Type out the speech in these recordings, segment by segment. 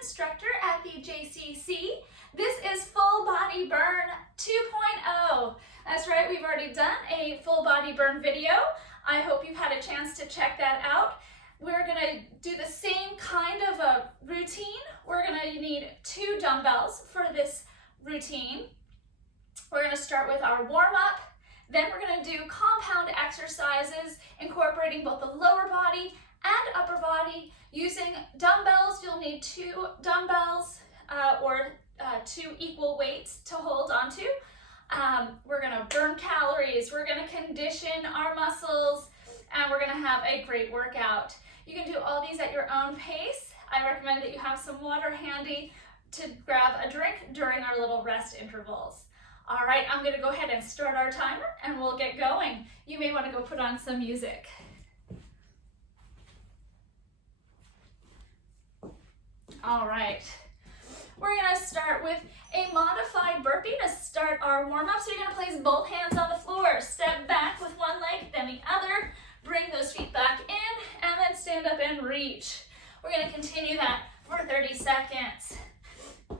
instructor at the JCC. This is Full Body Burn 2.0. That's right, we've already done a full body burn video. I hope you've had a chance to check that out. We're gonna do the same kind of a routine. We're gonna need 2 dumbbells for this routine. We're gonna start with our warm-up. Then we're gonna do compound exercises incorporating both the lower body and upper body. Using dumbbells, you'll need 2 dumbbells or 2 equal weights to hold onto. We're gonna burn calories, we're gonna condition our muscles, and we're gonna have a great workout. You can do all these at your own pace. I recommend that you have some water handy to grab a drink during our little rest intervals. All right, I'm gonna go ahead and start our timer and we'll get going. You may wanna go put on some music. All right, we're gonna start with a modified burpee to start our warm-up. So you're gonna place both hands on the floor, step back with one leg, then the other, bring those feet back in, and then stand up and reach. We're gonna continue that for 30 seconds.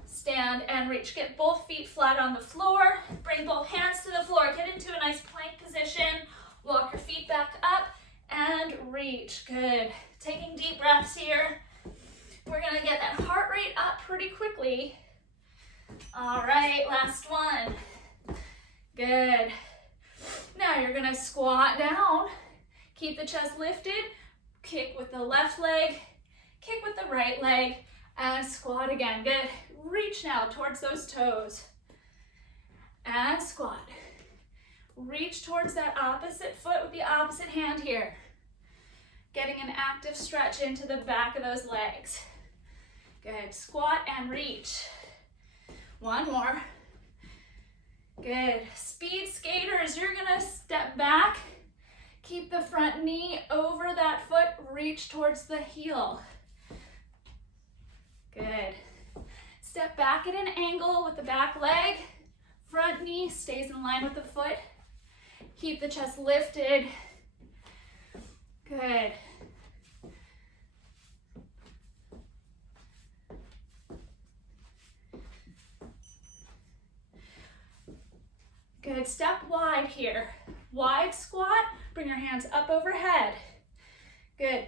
Stand and reach, get both feet flat on the floor, bring both hands to the floor, get into a nice plank position, walk your feet back up, and reach, good. Taking deep breaths here. We're gonna get that heart rate up pretty quickly. All right, last one. Good. Now you're gonna squat down, keep the chest lifted, kick with the left leg, kick with the right leg, and squat again, good. Reach now towards those toes, and squat. Reach towards that opposite foot with the opposite hand here. Getting an active stretch into the back of those legs. Good, squat and reach. One more. Good, speed skaters, you're gonna step back, keep the front knee over that foot, reach towards the heel. Good. Step back at an angle with the back leg, front knee stays in line with the foot. Keep the chest lifted. Good. Good, step wide here. Wide squat, bring your hands up overhead. Good,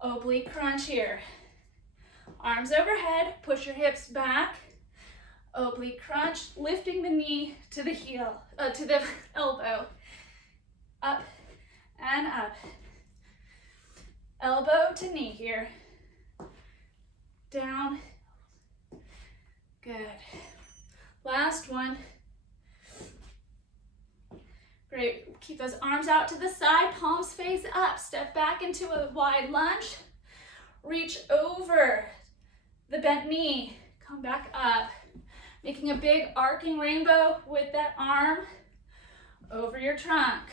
oblique crunch here. Arms overhead, push your hips back. Oblique crunch, lifting the knee to the heel, to the elbow. Up and up. Elbow to knee here. Down. Good. Last one. Great, keep those arms out to the side, palms face up. Step back into a wide lunge. Reach over the bent knee, come back up. Making a big arcing rainbow with that arm over your trunk.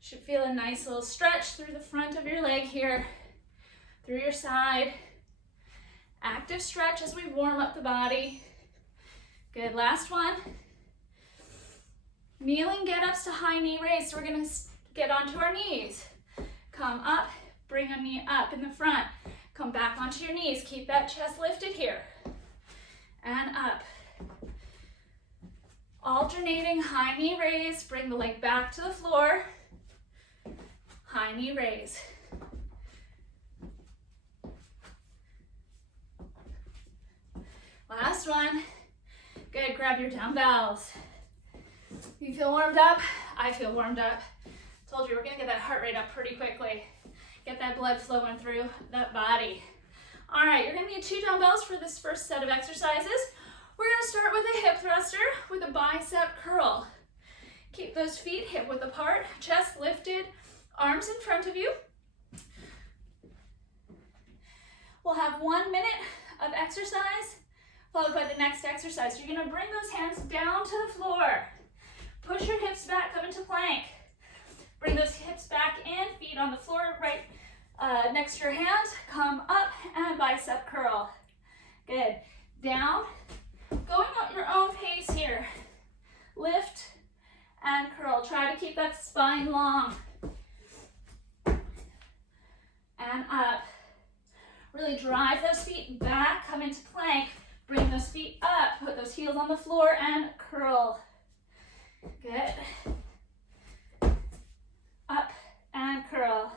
Should feel a nice little stretch through the front of your leg here, through your side. Active stretch as we warm up the body. Good, last one. Kneeling get-ups to high knee raise. So we're gonna get onto our knees. Come up, bring a knee up in the front. Come back onto your knees. Keep that chest lifted here. And up. Alternating high knee raise. Bring the leg back to the floor. High knee raise. Last one. Good, grab your dumbbells. You feel warmed up? I feel warmed up. Told you we're gonna get that heart rate up pretty quickly. Get that blood flowing through that body. All right, you're gonna need 2 dumbbells for this first set of exercises. We're gonna start with a hip thruster with a bicep curl. Keep those feet hip width apart, chest lifted, arms in front of you. We'll have 1 minute of exercise followed by the next exercise. You're gonna bring those hands down to the floor. Push your hips back, come into plank. Bring those hips back in, feet on the floor, right next to your hands. Come up and bicep curl. Good. Down. Going at your own pace here. Lift and curl. Try to keep that spine long. And up. Really drive those feet back, come into plank, bring those feet up, put those heels on the floor and curl. Good. Up and curl.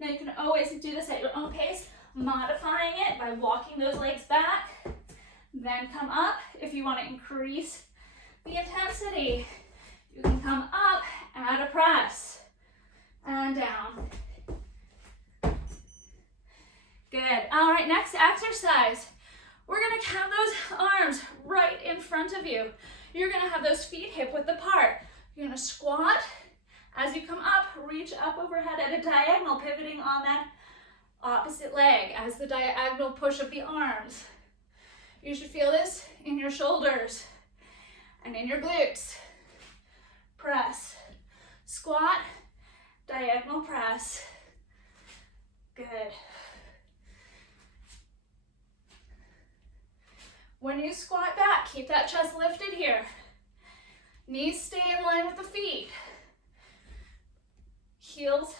Now you can always do this at your own pace, modifying it by walking those legs back, then come up. If you want to increase the intensity, you can come up, add a press, and down. Good. All right, next exercise. We're gonna have those arms right in front of you. You're gonna have those feet hip width apart. You're gonna squat. As you come up, reach up overhead at a diagonal, pivoting on that opposite leg as the diagonal push of the arms. You should feel this in your shoulders and in your glutes. Press, squat, diagonal press. Good. When you squat back, keep that chest lifted here. Knees stay in line with the feet. Heels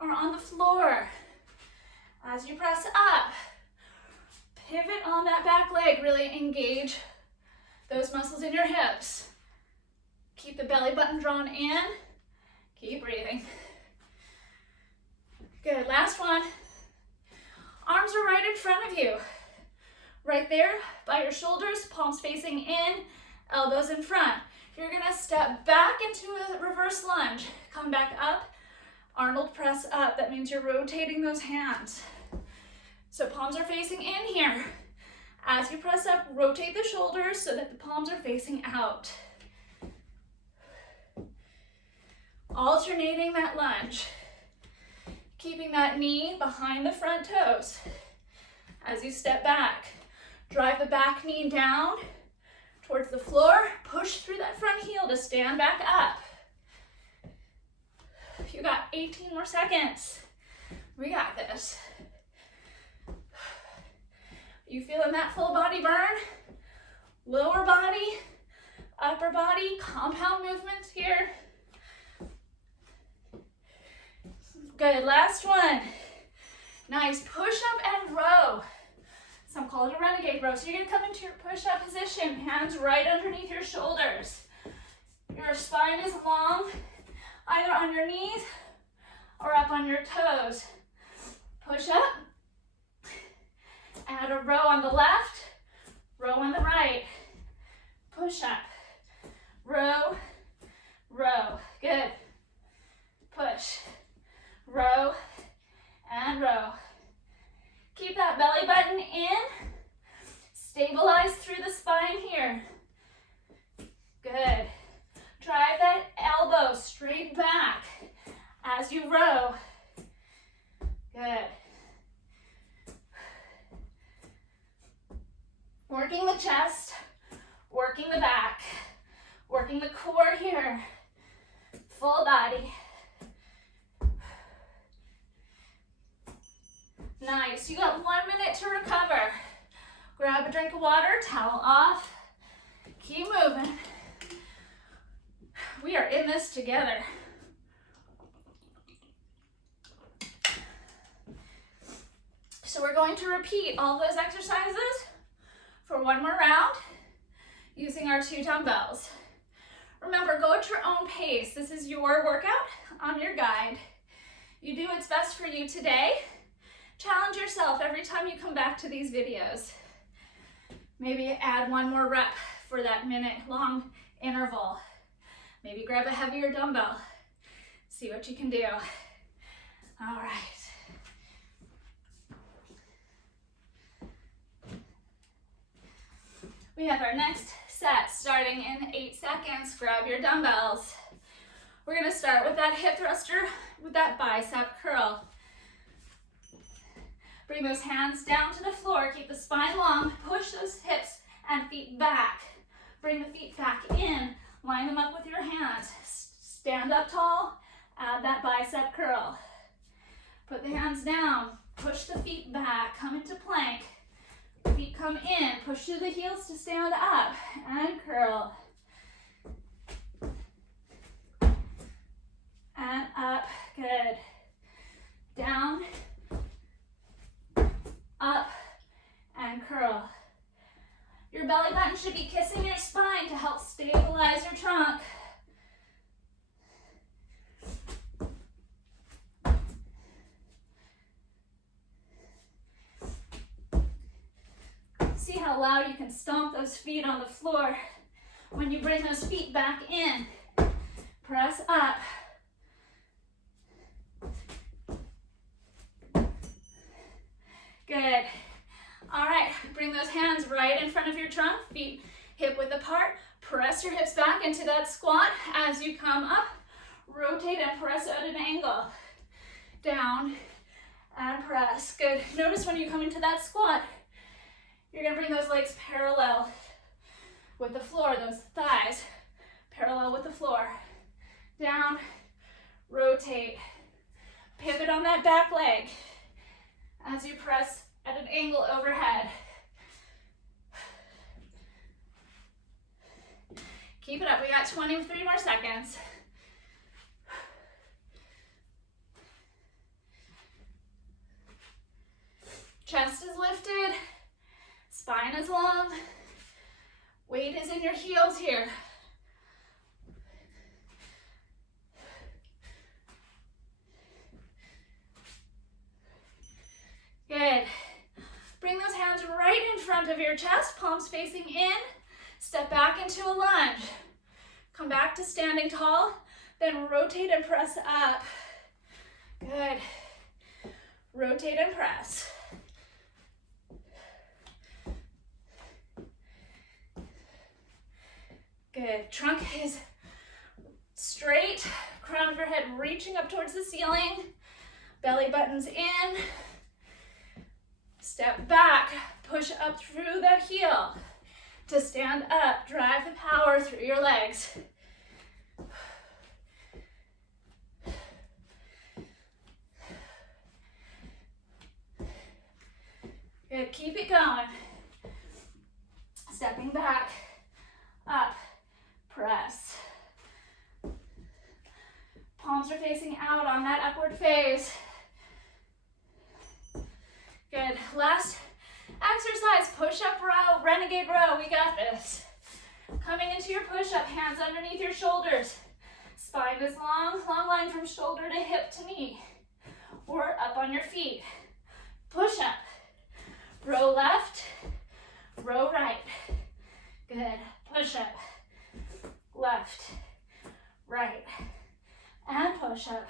are on the floor. As you press up, pivot on that back leg. Really engage those muscles in your hips. Keep the belly button drawn in. Keep breathing. Good, last one. Arms are right in front of you. Right there by your shoulders, palms facing in, elbows in front. You're gonna step back into a reverse lunge. Come back up, Arnold press up. That means you're rotating those hands. So palms are facing in here. As you press up, rotate the shoulders so that the palms are facing out. Alternating that lunge. Keeping that knee behind the front toes. As you step back, drive the back knee down towards the floor. Push through that front heel to stand back up. You got 18 more seconds. We got this. You feeling that full body burn? Lower body, upper body, compound movements here. Good, last one. Nice, push up and row. Some call it a renegade row. So you're gonna come into your push-up position, hands right underneath your shoulders. Your spine is long, either on your knees or up on your toes. Push up, add a row on the left, row on the right. Push up, row, row. Good. Push, row, and row. Keep that belly button in. Stabilize through the spine here. Good. Drive that elbow straight back as you row. Good. Working the chest, working the back, working the core here. Full body. Nice, you got 1 minute to recover. Grab a drink of water, towel off. Keep moving. We are in this together. So we're going to repeat all those exercises for one more round using our 2 dumbbells. Remember, go at your own pace. This is your workout on your guide. You do what's best for you today. Challenge yourself every time you come back to these videos. Maybe add 1 more rep for that minute-long interval. Maybe grab a heavier dumbbell. See what you can do. All right. We have our next set starting in 8 seconds. Grab your dumbbells. We're gonna start with that hip thruster with that bicep curl. Bring those hands down to the floor. Keep the spine long. Push those hips and feet back. Bring the feet back in. Line them up with your hands. Stand up tall. Add that bicep curl. Put the hands down. Push the feet back. Come into plank. Feet come in. Push through the heels to stand up. And curl. And hands should be kissing your spine to help stabilize your trunk. See how loud you can stomp those feet on the floor. When you bring those feet back in, press up. Good. All right, bring those hands right in front of your trunk, feet hip width apart. Press your hips back into that squat. As you come up, rotate and press at an angle. Down and press. Good. Notice when you come into that squat, you're gonna bring those legs parallel with the floor, those thighs parallel with the floor. Down, rotate, pivot on that back leg as you press at an angle overhead. Keep it up, we got 23 more seconds. Chest is lifted, spine is long, weight is in your heels here. Good. Bring those hands right in front of your chest, palms facing in. Step back into a lunge. Come back to standing tall, then rotate and press up. Good. Rotate and press. Good. Trunk is straight, crown of your head reaching up towards the ceiling, belly buttons in. Step back, push up through that heel. To stand up, drive the power through your legs. Good, keep it going. Stepping back, up, press. Palms are facing out on that upward phase. Good, last exercise, push-up row, renegade row, we got this. Coming into your push-up, hands underneath your shoulders. Spine is long, long line from shoulder to hip to knee. Or up on your feet. Push-up, row left, row right. Good, push-up, left, right, and push-up.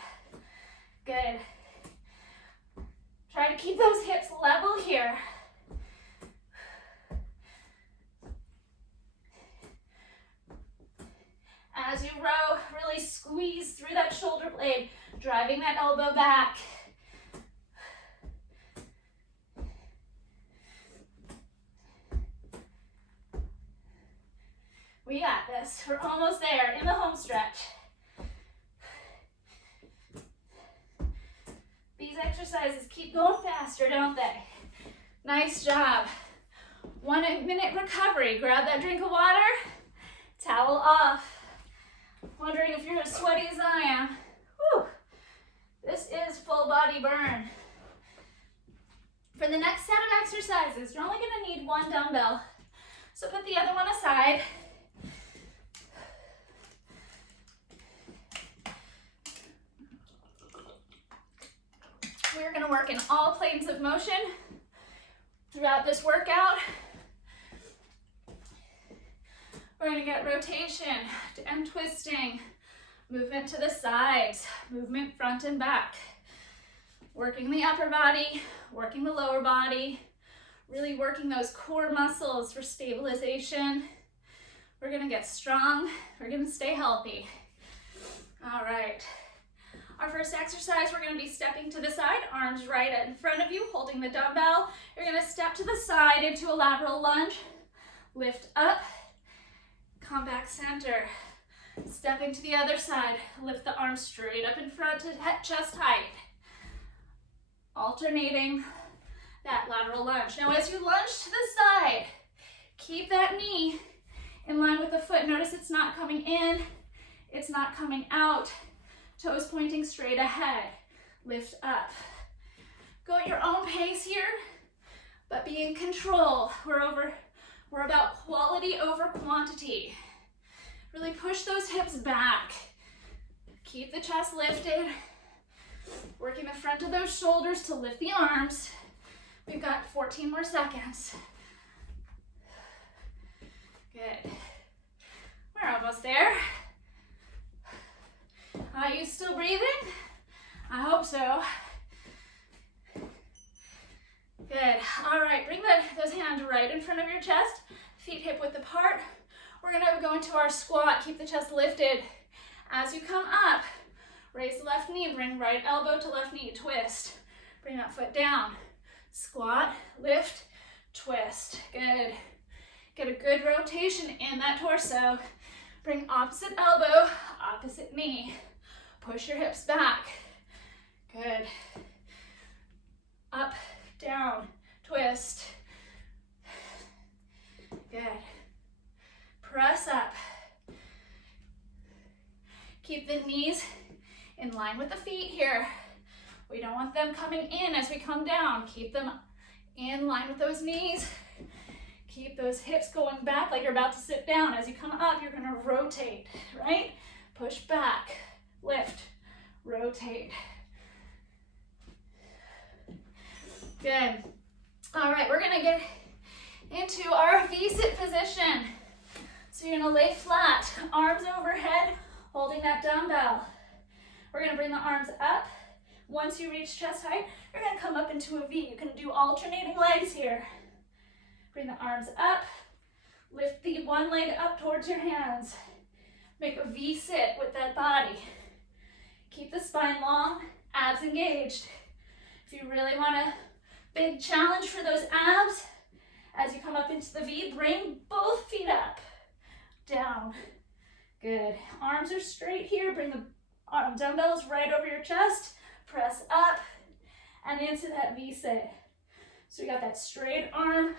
Good. Try to keep those hips level here. As you row, really squeeze through that shoulder blade, driving that elbow back. We got this. We're almost there in the home stretch. These exercises keep going faster, don't they? Nice job. 1 minute recovery. Grab that drink of water, towel off. Wondering if you're as sweaty as I am. Whew. This is full body burn. For the next set of exercises, you're only going to need 1 dumbbell. So put the other one aside. We're going to work in all planes of motion throughout this workout. We're going to get rotation and twisting, movement to the sides, movement front and back. Working the upper body, working the lower body, really working those core muscles for stabilization. We're going to get strong. We're going to stay healthy. All right. Our first exercise, we're going to be stepping to the side, arms right in front of you, holding the dumbbell. You're going to step to the side into a lateral lunge, lift up, come back center. Stepping to the other side, lift the arms straight up in front to chest height. Alternating that lateral lunge. Now as you lunge to the side, keep that knee in line with the foot. Notice it's not coming in, it's not coming out. Toes pointing straight ahead. Lift up. Go at your own pace here, but be in control. We're over We're about quality over quantity. Really push those hips back. Keep the chest lifted. Working the front of those shoulders to lift the arms. We've got 14 more seconds. Good. We're almost there. Are you still breathing? I hope so. Good. All right, bring those hands right in front of your chest. Feet hip width apart. We're gonna go into our squat. Keep the chest lifted. As you come up, raise the left knee, bring right elbow to left knee, twist. Bring that foot down. Squat, lift, twist. Good. Get a good rotation in that torso. Bring opposite elbow, opposite knee. Push your hips back. Good. Up, down, twist. Good. Press up. Keep the knees in line with the feet here. We don't want them coming in as we come down. Keep them in line with those knees. Keep those hips going back like you're about to sit down. As you come up, you're gonna rotate, right? Push back, lift, rotate. Good. All right, we're gonna get into our V-sit position. So you're gonna lay flat, arms overhead, holding that dumbbell. We're gonna bring the arms up. Once you reach chest height, you're gonna come up into a V. You can do alternating legs here. Bring the arms up, lift the one leg up towards your hands. Make a V-sit with that body. Keep the spine long, abs engaged. If you really want a big challenge for those abs, as you come up into the V, bring both feet up, down. Good. Arms are straight here. Bring the dumbbells right over your chest. Press up and into that V-sit. So we got that straight arm,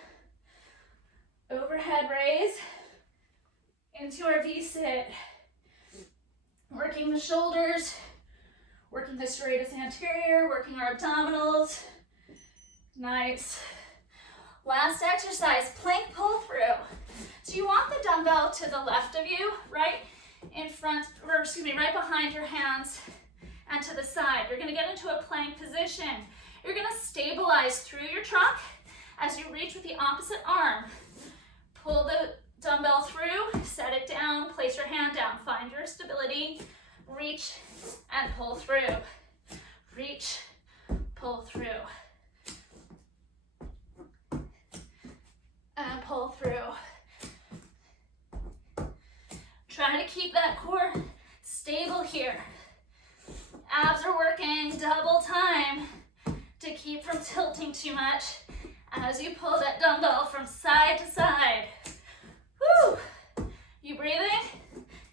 overhead raise, into our V-sit. Working the shoulders, working the straightest anterior, working our abdominals. Nice. Last exercise, plank pull through. So you want the dumbbell to the left of you, right in front, or excuse me, right behind your hands and to the side. You're gonna get into a plank position. You're gonna stabilize through your trunk as you reach with the opposite arm. Pull the dumbbell through, set it down, place your hand down, find your stability, reach and pull through. Reach, pull through. And pull through. Try to keep that core stable here. Abs are working double time to keep from tilting too much as you pull that dumbbell from side to side. Woo! You breathing?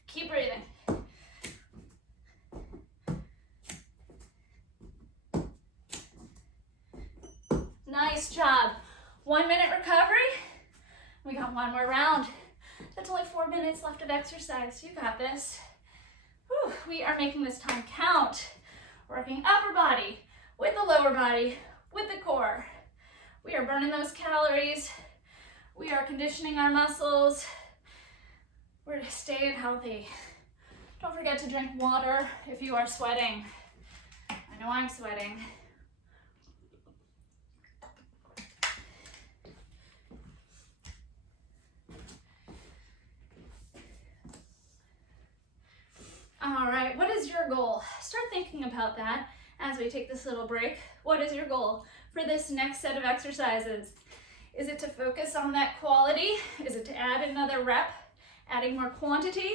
Keep breathing. Nice job. 1 minute recovery. We got one more round. That's only 4 minutes left of exercise. You got this. Whew. We are making this time count. Working upper body with the lower body, with the core. We are burning those calories. We are conditioning our muscles. We're staying healthy. Don't forget to drink water if you are sweating. I know I'm sweating. All right, what is your goal? Start thinking about that as we take this little break. What is your goal for this next set of exercises? Is it to focus on that quality? Is it to add another rep, adding more quantity?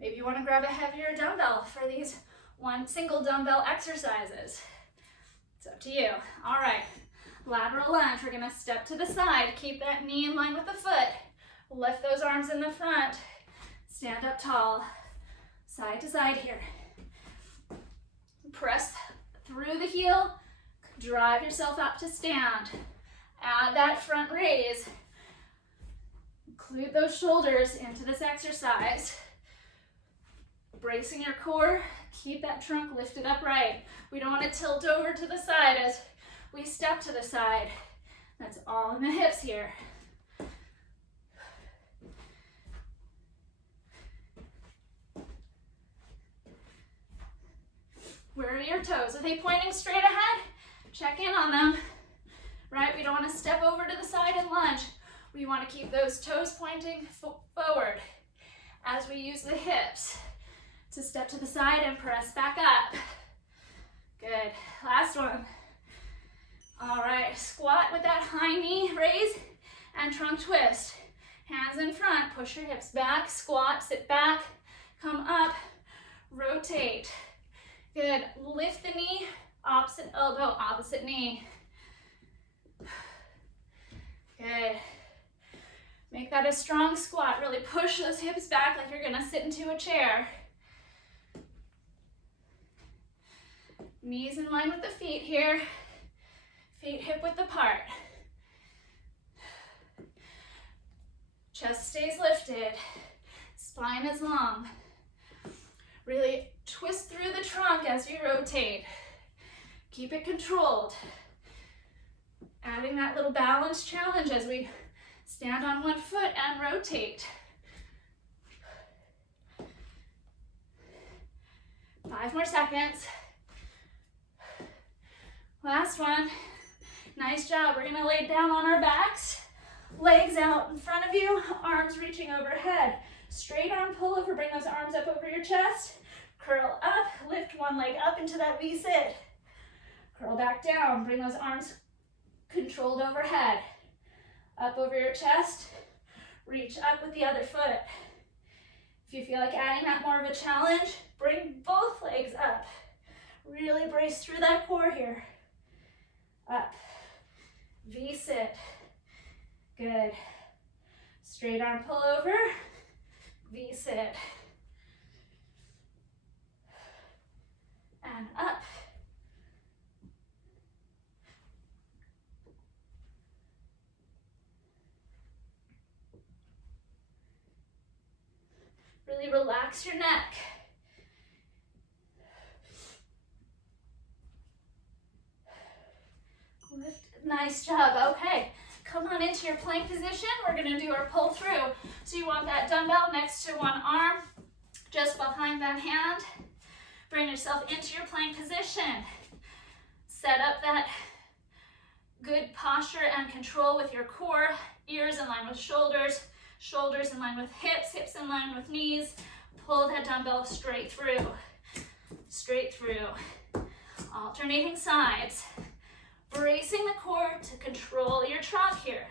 Maybe you want to grab a heavier dumbbell for these single dumbbell exercises. It's up to you. All right, lateral lunge. We're gonna step to the side. Keep that knee in line with the foot. Lift those arms in the front. Stand up tall. Side to side here. Press through the heel, drive yourself up to stand. Add that front raise. Include those shoulders into this exercise. Bracing your core, keep that trunk lifted upright. We don't want to tilt over to the side as we step to the side. That's all in the hips here. toes. Are they pointing straight ahead? Check in on them, right? We don't want to step over to the side and lunge. We want to keep those toes pointing forward as we use the hips to step to the side and press back up. Good. Last one. All right, squat with that high knee, raise, and trunk twist. Hands in front, push your hips back, squat, sit back, come up, rotate. Good. Lift the knee, opposite elbow, opposite knee. Good. Make that a strong squat. Really push those hips back like you're gonna sit into a chair. Knees in line with the feet here. Feet hip width apart. Chest stays lifted. Spine is long. Really twist through the trunk as you rotate. Keep it controlled. Adding that little balance challenge as we stand on one foot and rotate. 5 more seconds. Last one. Nice job. We're gonna lay down on our backs. Legs out in front of you, arms reaching overhead. Straight arm pull over, bring those arms up over your chest. Curl up, lift one leg up into that V-sit. Curl back down, bring those arms controlled overhead. Up over your chest, reach up with the other foot. If you feel like adding that more of a challenge, bring both legs up. Really brace through that core here. Up, V-sit. Good. Straight arm pull over, V-sit. And up. Really relax your neck. Lift. Nice job. Okay. Come on into your plank position. We're going to do our pull through. So you want that dumbbell next to one arm, just behind that hand. Bring yourself into your plank position. Set up that good posture and control with your core. Ears in line with shoulders, shoulders in line with hips, hips in line with knees. Pull that dumbbell straight through. Straight through. Alternating sides. Bracing the core to control your trunk here.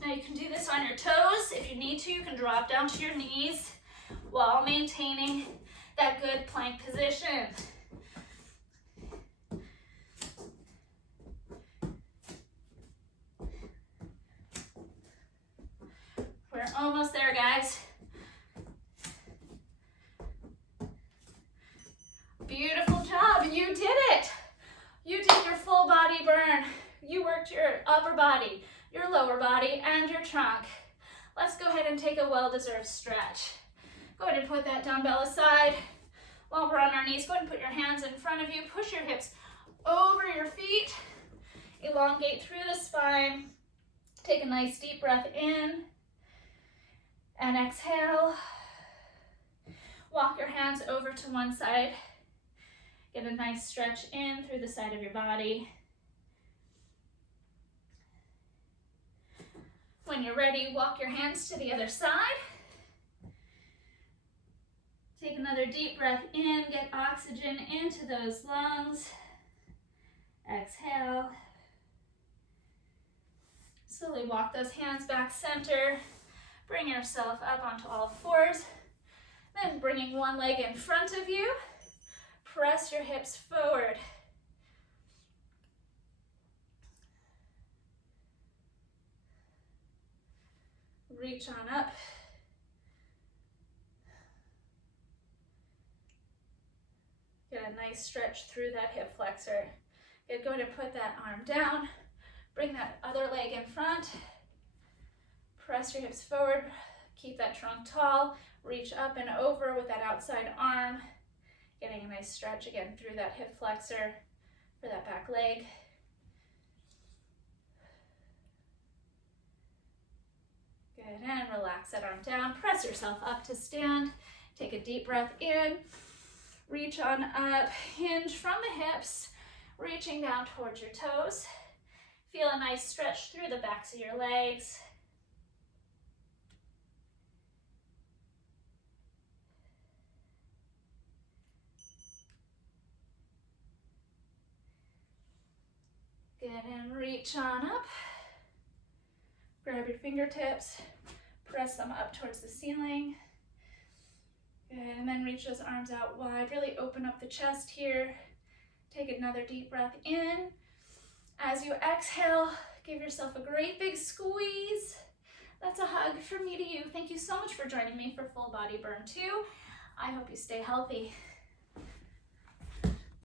Now you can do this on your toes. If you need to, you can drop down to your knees while maintaining that good plank position. We're almost there, guys. Beautiful job. You did it. You did your full body burn. You worked your upper body, your lower body, and your trunk. Let's go ahead and take a well-deserved stretch. Go ahead and put that dumbbell aside. While we're on our knees, go ahead and put your hands in front of you. Push your hips over your feet. Elongate through the spine. Take a nice deep breath in. And exhale. Walk your hands over to one side. Get a nice stretch in through the side of your body. When you're ready, walk your hands to the other side. Take another deep breath in, get oxygen into those lungs. Exhale. Slowly walk those hands back center. Bring yourself up onto all fours. Then bringing one leg in front of you. Press your hips forward. Reach on up. Get a nice stretch through that hip flexor. Good, go ahead and put that arm down. Bring that other leg in front. Press your hips forward. Keep that trunk tall. Reach up and over with that outside arm. Getting a nice stretch again through that hip flexor for that back leg. Good. Good, and relax that arm down. Press yourself up to stand. Take a deep breath in. Reach on up, hinge from the hips, reaching down towards your toes. Feel a nice stretch through the backs of your legs. Good, and reach on up. Grab your fingertips, press them up towards the ceiling. Good, and then reach those arms out wide. Really open up the chest here. Take another deep breath in. As you exhale, give yourself a great big squeeze. That's a hug from me to you. Thank you so much for joining me for Full Body Burn 2. I hope you stay healthy.